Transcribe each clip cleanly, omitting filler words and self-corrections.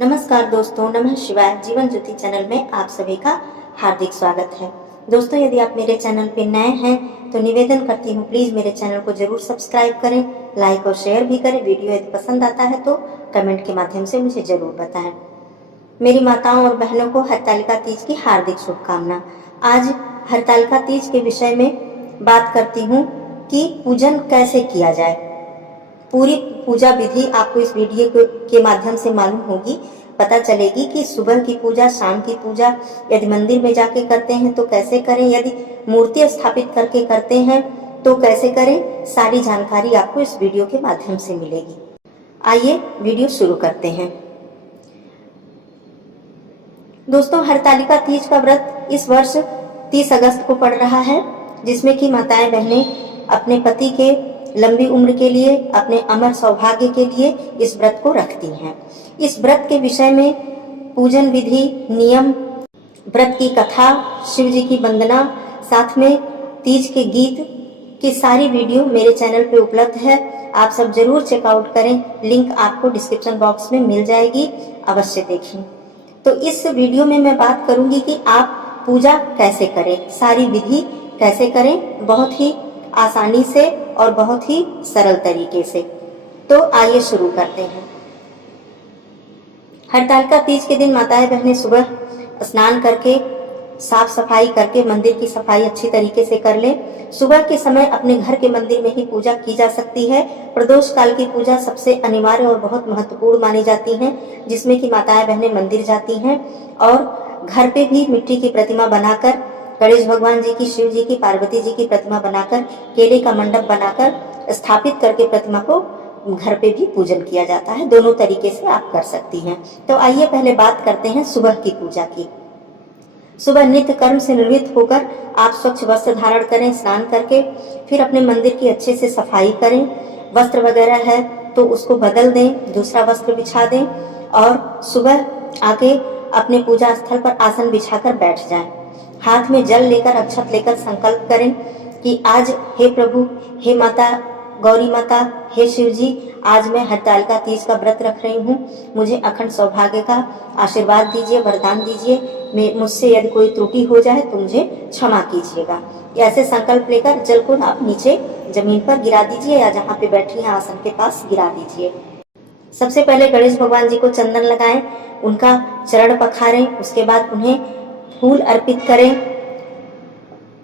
नमस्कार दोस्तों, नमः शिवाय। जीवन ज्योति चैनल में आप सभी का हार्दिक स्वागत है। दोस्तों, यदि आप मेरे चैनल पे नए हैं तो निवेदन करती हूँ, प्लीज़ मेरे चैनल को जरूर सब्सक्राइब करें, लाइक और शेयर भी करें। वीडियो यदि पसंद आता है तो कमेंट के माध्यम से मुझे जरूर बताएं। मेरी माताओं और बहनों को हरतालिका तीज की हार्दिक शुभकामना। आज हरतालिका तीज के विषय में बात करती हूँ कि पूजन कैसे किया जाए। पूरी पूजा विधि आपको इस वीडियो के माध्यम से मालूम होगी, पता चलेगी कि सुबह की पूजा, शाम की पूजा यदि मंदिर में जाके करते हैं तो कैसे करें, यदि मूर्ति स्थापित करके करते हैं तो कैसे करें। सारी जानकारी आपको इस वीडियो के माध्यम से मिलेगी। आइए वीडियो शुरू करते हैं। दोस्तों, हरतालिका तीज का व्रत इस वर्ष 30 अगस्त को पड़ रहा है, जिसमें कि माताएं बहनें अपने पति के लंबी उम्र के लिए, अपने अमर सौभाग्य के लिए इस व्रत को रखती हैं। इस व्रत के विषय में पूजन विधि, नियम, व्रत की कथा, शिव जी की वंदना, साथ में तीज के गीत की सारी वीडियो मेरे चैनल पे उपलब्ध है। आप सब जरूर चेकआउट करें, लिंक आपको डिस्क्रिप्शन बॉक्स में मिल जाएगी, अवश्य देखें। तो इस वीडियो में मैं बात करूंगी कि आप पूजा कैसे करें, सारी विधि कैसे करें, बहुत ही आसानी से और बहुत ही सरल तरीके से। तो आइए शुरू करते हैं। हरतालिका तीज के दिन माताएं बहनें सुबह स्नान करके, साफ सफाई करके, मंदिर की सफाई अच्छी तरीके से कर लें। सुबह के समय अपने घर के मंदिर में ही पूजा की जा सकती है। प्रदोष काल की पूजा सबसे अनिवार्य और बहुत महत्वपूर्ण मानी जाती है, जिसमें कि माताएं बहनें मंदिर जाती हैं और घर पे भी मिट्टी की प्रतिमा बनाकर, गणेश भगवान जी की, शिव जी की, पार्वती जी की प्रतिमा बनाकर, केले का मंडप बनाकर स्थापित करके प्रतिमा को घर पे भी पूजन किया जाता है। दोनों तरीके से आप कर सकती हैं। तो आइए पहले बात करते हैं सुबह की पूजा की। सुबह नित्य कर्म से निवृत्त होकर आप स्वच्छ वस्त्र धारण करें, स्नान करके फिर अपने मंदिर की अच्छे से सफाई करें। वस्त्र वगैरह है तो उसको बदल दें, दूसरा वस्त्र बिछा दें और सुबह आके अपने पूजा स्थल पर आसन बिछाकर बैठ जाएं। हाथ में जल लेकर, अक्षत लेकर संकल्प करें कि आज हे प्रभु, हे माता गौरी माता, हे शिव जी, आज मैं हरतालिका तीज का व्रत रख रही हूँ। मुझे अखंड सौभाग्य का आशीर्वाद दीजिए, वरदान दीजिए। मुझसे यदि कोई त्रुटि हो जाए तो मुझे क्षमा कीजिएगा। ऐसे संकल्प लेकर जल को आप नीचे जमीन पर गिरा दीजिए या जहाँ पे बैठी हैं आसन के पास गिरा दीजिए। सबसे पहले गणेश भगवान जी को चंदन लगाएं, उनका चरण पखारें, उसके बाद उन्हें फूल अर्पित करें।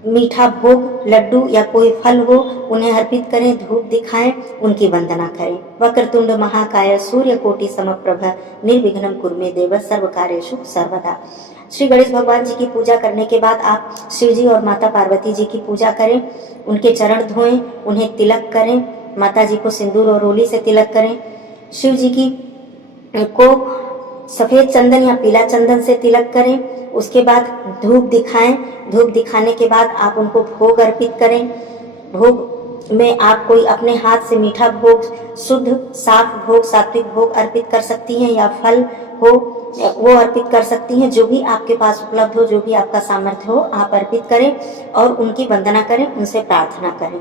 मीठा भोग, लड्डू या कोई फल हो उन्हें अर्पित करें, धूप दिखाएं, उनकी वंदना करें। वक्रतुंड महाकाय सूर्यकोटि समप्रभ निर्विघ्नं कुरु मे देव सर्व कार्येषु सर्वदा। श्री गणेश भगवान जी की पूजा करने के बाद आप शिव जी और माता पार्वती जी की पूजा करें, उनके चरण धोएं, उन्हें तिलक करें। माता जी को सिंदूर और रोली से तिलक करें। शिव जी की को सफेद चंदन या पीला चंदन से तिलक करें। उसके बाद धूप दिखाएं। धूप दिखाने के बाद आप उनको भोग अर्पित करें। भोग में आप कोई अपने हाथ से मीठा भोग, शुद्ध साफ भोग, सात्विक भोग अर्पित कर सकती हैं या फल हो वो अर्पित कर सकती हैं। जो भी आपके पास उपलब्ध हो, जो भी आपका सामर्थ्य हो, आप अर्पित करें और उनकी वंदना करें, उनसे प्रार्थना करें।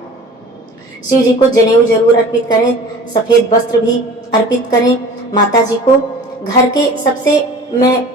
शिव जी को जनेऊ जरूर अर्पित करें, सफेद वस्त्र भी अर्पित करें। माता जी को घर के सबसे, मैं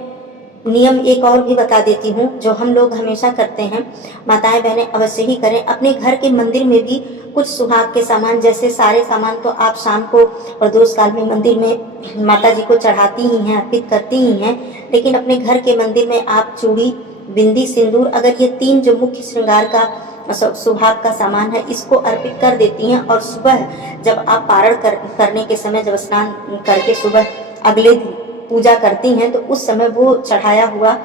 नियम एक और भी बता देती हूँ जो हम लोग हमेशा करते हैं, माताएं बहनें अवश्य ही करें। अपने घर के मंदिर में भी कुछ सुहाग के सामान, जैसे सारे सामान तो आप शाम को प्रदोष काल में मंदिर में माता जी को चढ़ाती ही हैं, अर्पित करती ही हैं, लेकिन अपने घर के मंदिर में आप चूड़ी, बिंदी, सिंदूर, अगर ये 3 जो मुख्य श्रृंगार का सुहाग का सामान है, इसको अर्पित कर देती हैं। और सुबह जब आप पारण करने के समय, जब स्नान करके सुबह अगले दिन पूजा करती हैं, तो उस समय वो चढ़ाया हुआ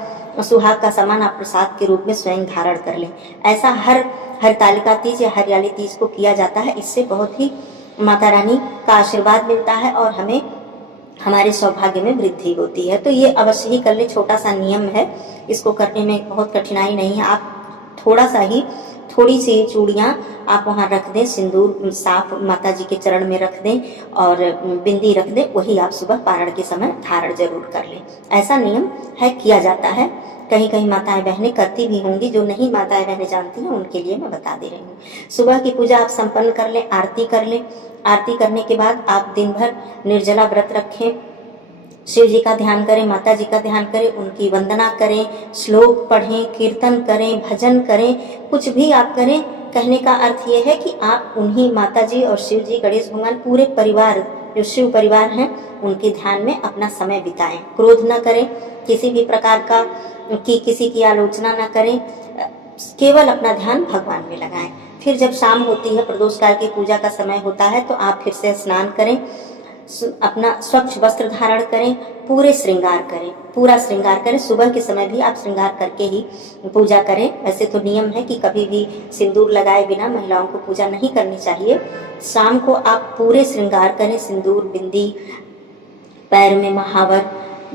सुहाग का सामान आप प्रसाद के रूप में स्वयं धारण कर लें। ऐसा हरतालिका तीज या हरियाली तीज को किया जाता है। इससे बहुत ही माता रानी का आशीर्वाद मिलता है और हमें हमारे सौभाग्य में वृद्धि होती है। तो ये अवश्य ही कर ले, छोटा सा नियम है, इसको करने में बहुत कठिनाई नहीं है। आप थोड़ी सी चूड़ियाँ आप वहाँ रख दें, सिंदूर साफ माता जी के चरण में रख दें और बिंदी रख दें, वही आप सुबह पारण के समय धारण जरूर कर लें। ऐसा नियम है, किया जाता है। कहीं कहीं माताएं बहनें करती भी होंगी, जो नहीं माताएं बहनें जानती हैं उनके लिए मैं बता दे रही हूँ। सुबह की पूजा आप संपन्न कर लें, आरती कर लें। आरती करने के बाद आप दिन भर निर्जला व्रत रखें, शिव जी का ध्यान करें, माता जी का ध्यान करें, उनकी वंदना करें, श्लोक पढ़ें, कीर्तन करें, भजन करें, कुछ भी आप करें। कहने का अर्थ ये है कि आप उन्हीं माता जी और शिव जी, गणेश भगवान, पूरे परिवार जो शिव परिवार हैं उनके ध्यान में अपना समय बिताएं। क्रोध न करें, किसी भी प्रकार का किसी की आलोचना न करें, केवल अपना ध्यान भगवान में लगाएं। फिर जब शाम होती है, प्रदोष काल की पूजा का समय होता है, तो आप फिर से स्नान करें, अपना स्वच्छ वस्त्र धारण करें, पूरे श्रृंगार करें, पूरा श्रृंगार करें। सुबह के समय भी आप श्रृंगार करके ही पूजा करें। वैसे तो नियम है कि कभी भी सिंदूर लगाए बिना महिलाओं को पूजा नहीं करनी चाहिए। शाम को आप पूरे श्रृंगार करें, सिंदूर, बिंदी, पैर में महावर,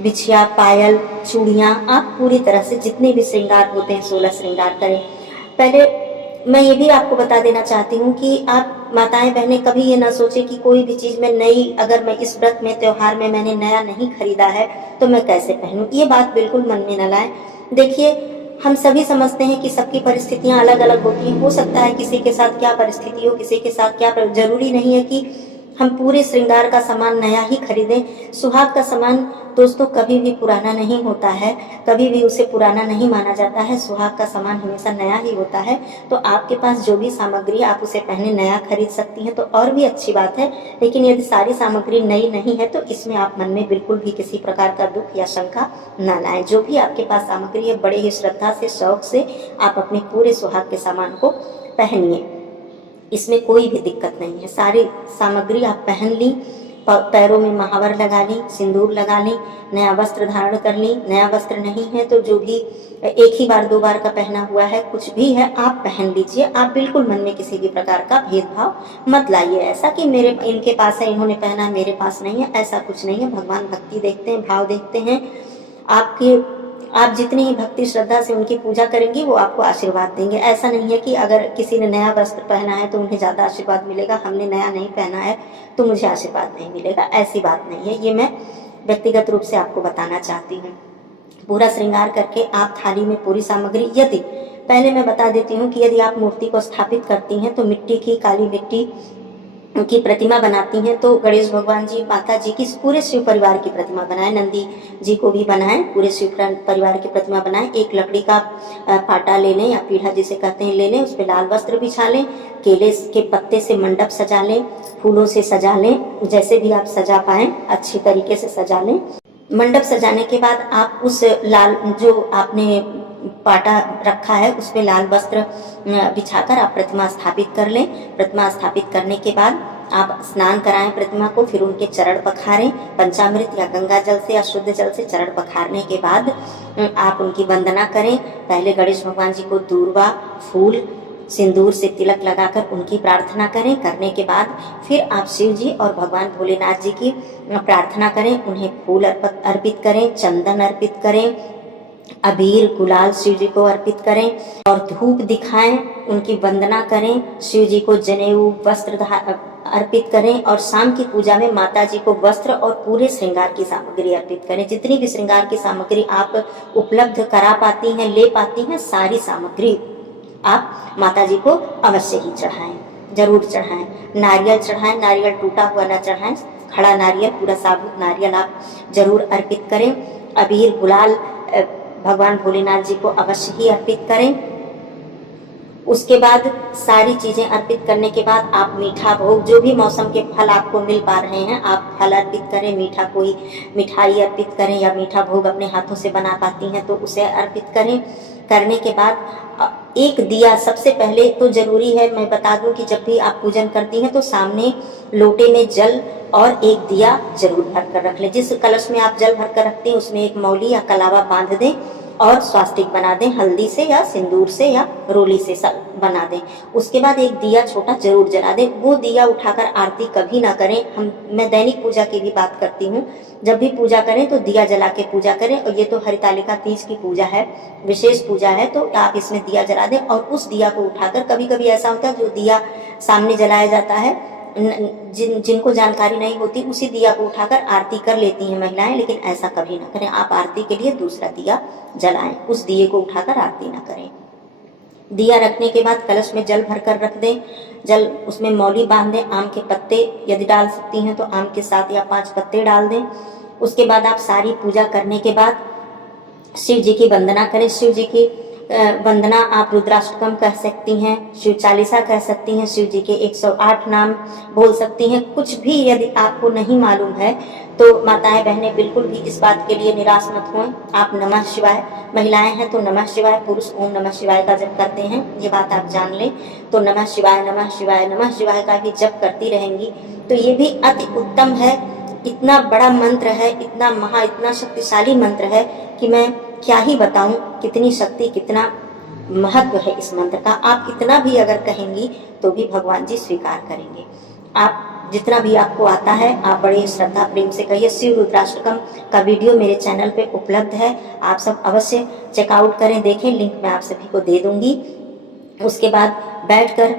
बिछिया, पायल, चूड़ियाँ, आप पूरी तरह से जितने भी श्रृंगार होते हैं 16 श्रृंगार करें। पहले मैं ये भी आपको बता देना चाहती हूँ कि आप माताएं बहनें कभी ये ना सोचें कि कोई भी चीज़ में नई, अगर मैं इस व्रत में, त्योहार में मैंने नया नहीं खरीदा है तो मैं कैसे पहनूं। ये बात बिल्कुल मन में न लाएं। देखिए, हम सभी समझते हैं कि सबकी परिस्थितियां अलग अलग होती हैं। हो सकता है किसी के साथ क्या परिस्थिति हो, किसी के साथ क्या, जरूरी नहीं है कि हम पूरे श्रृंगार का सामान नया ही खरीदें। सुहाग का सामान दोस्तों कभी भी पुराना नहीं होता है, कभी भी उसे पुराना नहीं माना जाता है। सुहाग का सामान हमेशा नया ही होता है। तो आपके पास जो भी सामग्री, आप उसे पहने नया खरीद सकती हैं तो और भी अच्छी बात है। लेकिन यदि सारी सामग्री नई नहीं है तो इसमें आप मन में बिल्कुल भी किसी प्रकार का दुख या शंका न लाएं। जो भी आपके पास सामग्री है, बड़े ही श्रद्धा से, शौक से आप अपने पूरे सुहाग के सामान को पहनिए। इसमें कोई भी दिक्कत नहीं है। सारी सामग्री आप पहन ली, पैरों में महावर लगा ली, सिंदूर लगा ली, नया वस्त्र धारण कर ली। नया वस्त्र नहीं है तो जो भी एक ही बार 2 बार का पहना हुआ है, कुछ भी है, आप पहन लीजिए। आप बिल्कुल मन में किसी भी प्रकार का भेदभाव मत लाइए, ऐसा कि मेरे, इनके पास है, इन्होंने पहना, मेरे पास नहीं है, ऐसा कुछ नहीं है। भगवान भक्ति देखते हैं, भाव देखते हैं। आप जितनी ही भक्ति श्रद्धा से उनकी पूजा करेंगी वो आपको आशीर्वाद देंगे। ऐसा नहीं है कि अगर किसी ने नया वस्त्र पहना है तो उन्हें ज़्यादा आशीर्वाद मिलेगा, हमने नया नहीं पहना है तो मुझे आशीर्वाद नहीं मिलेगा, ऐसी बात नहीं है। ये मैं व्यक्तिगत रूप से आपको बताना चाहती हूँ। पूरा श्रृंगार करके आप थाली में पूरी सामग्री, यदि, पहले मैं बता देती हूँ कि यदि आप मूर्ति को स्थापित करती हैं तो मिट्टी की, काली मिट्टी की प्रतिमा बनाती हैं तो गणेश भगवान जी, माता जी की, पूरे शिव परिवार की प्रतिमा बनाएं, नंदी जी को भी बनाएं, पूरे शिव परिवार की प्रतिमा बनाएं। एक लकड़ी का पाटा ले लें या पीढ़ा जिसे कहते हैं ले लें, उस पर लाल वस्त्र बिछा लें, केले के पत्ते से मंडप सजा लें, फूलों से सजा लें, जैसे भी आप सजा पाएं अच्छी तरीके से सजा लें। मंडप सजाने के बाद आप उस लाल, जो आपने पाटा रखा है, उस पे लाल वस्त्र बिछाकर आप प्रतिमा स्थापित कर लें। प्रतिमा स्थापित करने के बाद आप स्नान कराएं प्रतिमा को, फिर उनके चरण पखारें, पंचामृत या गंगा जल से या शुद्ध जल से चरण पखारने के बाद आप उनकी वंदना करें। पहले गणेश भगवान जी को दूर्वा, फूल, सिंदूर से तिलक लगाकर उनकी प्रार्थना करें। करने के बाद फिर आप शिव जी और भगवान भोलेनाथ जी की प्रार्थना करें, उन्हें फूल अर्पित करें, चंदन अर्पित करें, अबीर, गुलाल शिव जी को अर्पित करें और धूप दिखाएं, उनकी वंदना करें। शिव जी को जनेऊ, वस्त्र अर्पित करें और शाम की पूजा में माता जी को वस्त्र और पूरे श्रृंगार की सामग्री अर्पित करें। जितनी भी श्रृंगार की सामग्री आप उपलब्ध करा पाती हैं, ले पाती हैं, सारी सामग्री आप माता जी को अवश्य ही चढ़ाएं, जरूर चढ़ाएं। नारियल चढ़ाएं, नारियल टूटा हुआ न चढ़ाएं, खड़ा नारियल, पूरा साबुत नारियल आप जरूर अर्पित करें। अबीर, गुलाल भगवान भोलेनाथ जी को अवश्य ही अर्पित करें। उसके बाद सारी चीजें अर्पित करने के बाद आप मीठा भोग, जो भी मौसम के फल आपको मिल पा रहे हैं, आप फल अर्पित करें, मीठा कोई मिठाई अर्पित करें या मीठा भोग अपने हाथों से बना पाती हैं तो उसे अर्पित करें। करने के बाद एक दिया, सबसे पहले तो जरूरी है, मैं बता दूं कि जब भी आप पूजन करती हैं तो सामने लोटे में जल और एक दिया जरूर भर कर रख लें। जिस कलश में आप जल भर कर रखते हैं उसमें एक मौली या कलावा बांध दें और स्वास्तिक बना दें, हल्दी से या सिंदूर से या रोली से बना दें। उसके बाद एक दिया छोटा जरूर जला दें। वो दिया उठाकर आरती कभी ना करें। मैं दैनिक पूजा की भी बात करती हूँ, जब भी पूजा करें तो दिया जला के पूजा करें। और ये तो हरितालिका तीज की पूजा है, विशेष पूजा है, तो आप इसमें दिया जला दें। और उस दिया को उठाकर, कभी कभी ऐसा होता है जो दिया सामने जलाया जाता है, जिनको जानकारी नहीं होती उसी दिया को उठाकर आरती कर लेती हैं महिलाएं, लेकिन ऐसा कभी ना करें। आप आरती के लिए दूसरा दिया जलाएं, उस दिए को उठाकर आरती ना करें। दिया रखने के बाद कलश में जल भरकर रख दें। जल, उसमें मौली बांध दें, आम के पत्ते यदि डाल सकती हैं तो आम के 7 या 5 पत्ते डाल दें। उसके बाद आप सारी पूजा करने के बाद शिव जी की वंदना करें। शिव जी की वंदना आप रुद्राष्टकम कह सकती हैं, शिव चालीसा कह सकती हैं, शिव जी के 108 नाम बोल सकती हैं। कुछ भी यदि आपको नहीं मालूम है तो माताएं बहनें बिल्कुल भी इस बात के लिए निराश मत हों। आप नमः शिवाय, महिलाएं हैं तो नमः शिवाय, पुरुष ओम नमः शिवाय का जप करते हैं, ये बात आप जान लें। तो नमः शिवाय नमः शिवाय नमः शिवाय का भी जप करती रहेंगी तो ये भी अति उत्तम है। इतना बड़ा मंत्र है, इतना शक्तिशाली मंत्र है कि मैं क्या ही बताऊं, कितनी शक्ति, कितना महत्व है इस मंत्र का। आप इतना भी अगर कहेंगी तो भी भगवान जी स्वीकार करेंगे। आप जितना भी आपको आता है आप बड़े श्रद्धा प्रेम से कहिए। शिव रुद्राष्टकम का वीडियो मेरे चैनल पे उपलब्ध है, आप सब अवश्य चेकआउट करें, देखें, लिंक मैं आप सभी को दे दूंगी। उसके बाद बैठकर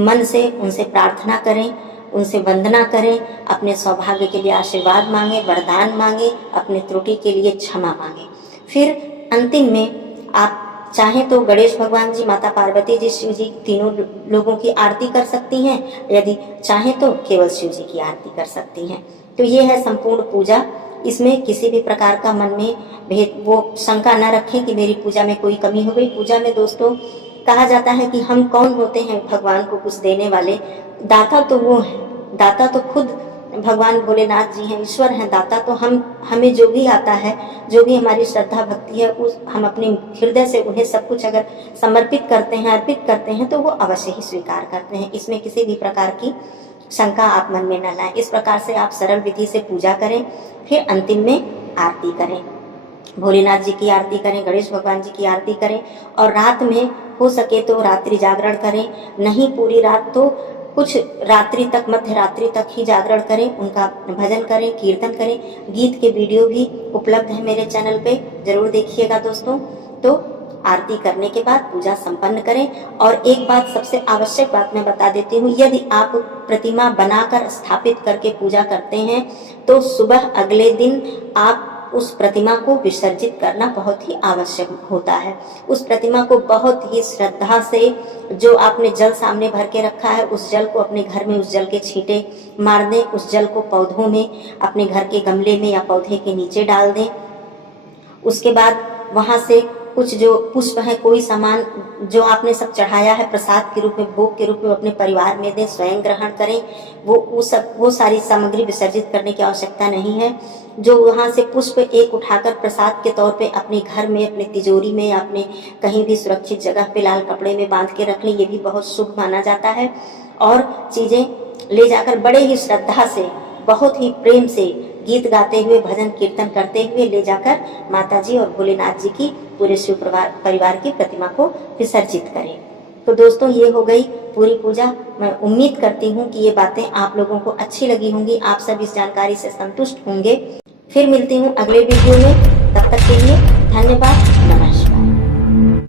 मन से उनसे प्रार्थना करें, उनसे वंदना करें, अपने सौभाग्य के लिए आशीर्वाद मांगे, वरदान मांगे, अपने त्रुटि के लिए क्षमा मांगे। फिर अंतिम में आप चाहें तो गणेश भगवान जी, माता पार्वती जी, शिव जी, तीनों लोगों की आरती कर सकती हैं। यदि चाहें तो केवल शिव जी की आरती कर सकती हैं। तो ये है संपूर्ण पूजा। इसमें किसी भी प्रकार का मन में वो शंका न रखें कि मेरी पूजा में कोई कमी हो गई। पूजा में दोस्तों कहा जाता है कि हम कौन होते हैं भगवान को कुछ देने वाले, दाता तो वो है, दाता तो खुद भगवान भोलेनाथ जी हैं, ईश्वर हैं दाता। तो हमें जो भी आता है, जो भी हमारी श्रद्धा भक्ति है, उस हम अपने हृदय से उन्हें सब कुछ अगर समर्पित करते हैं, अर्पित करते हैं तो वो अवश्य ही स्वीकार करते हैं। इसमें किसी भी प्रकार की शंका आप मन में न लाएं। इस प्रकार से आप सरल विधि से पूजा करें, फिर अंतिम में आरती करें, भोलेनाथ जी की आरती करें, गणेश भगवान जी की आरती करें। और रात में हो सके तो रात्रि जागरण करें, नहीं पूरी रात तो कुछ रात्रि तक, मध्य रात्रि तक ही जागरण करें, उनका भजन करें, कीर्तन करें। गीत के वीडियो भी उपलब्ध है मेरे चैनल पे, जरूर देखिएगा दोस्तों। तो आरती करने के बाद पूजा संपन्न करें। और एक बात, सबसे आवश्यक बात मैं बता देती हूँ, यदि आप प्रतिमा बनाकर स्थापित करके पूजा करते हैं तो सुबह अगले दिन आप उस प्रतिमा को विसर्जित करना बहुत ही आवश्यक होता है। उस प्रतिमा को बहुत ही श्रद्धा से, जो आपने जल सामने भर के रखा है, उस जल को अपने घर में, उस जल के छींटे मार दें, उस जल को पौधों में, अपने घर के गमले में या पौधे के नीचे डाल दें। उसके बाद वहाँ से कुछ जो पुष्प है, कोई सामान जो आपने सब चढ़ाया है प्रसाद के रूप में, भोग के रूप में, अपने परिवार में दें, स्वयं ग्रहण करें। वो सारी सामग्री विसर्जित करने की आवश्यकता नहीं है। जो वहाँ से पुष्प एक उठाकर प्रसाद के तौर पे अपने घर में, अपने तिजोरी में, अपने कहीं भी सुरक्षित जगह पे लाल कपड़े में बांध के रख लें, ये भी बहुत शुभ माना जाता है। और चीज़ें ले जाकर बड़े ही श्रद्धा से, बहुत ही प्रेम से, गीत गाते हुए, भजन कीर्तन करते हुए ले जाकर माता जी और भोलेनाथ जी की, पूरे शिव परिवार की प्रतिमा को विसर्जित करें। तो दोस्तों ये हो गई पूरी पूजा। मैं उम्मीद करती हूँ कि ये बातें आप लोगों को अच्छी लगी होंगी, आप सब इस जानकारी से संतुष्ट होंगे। फिर मिलती हूँ अगले वीडियो में, तब तक के लिए धन्यवाद।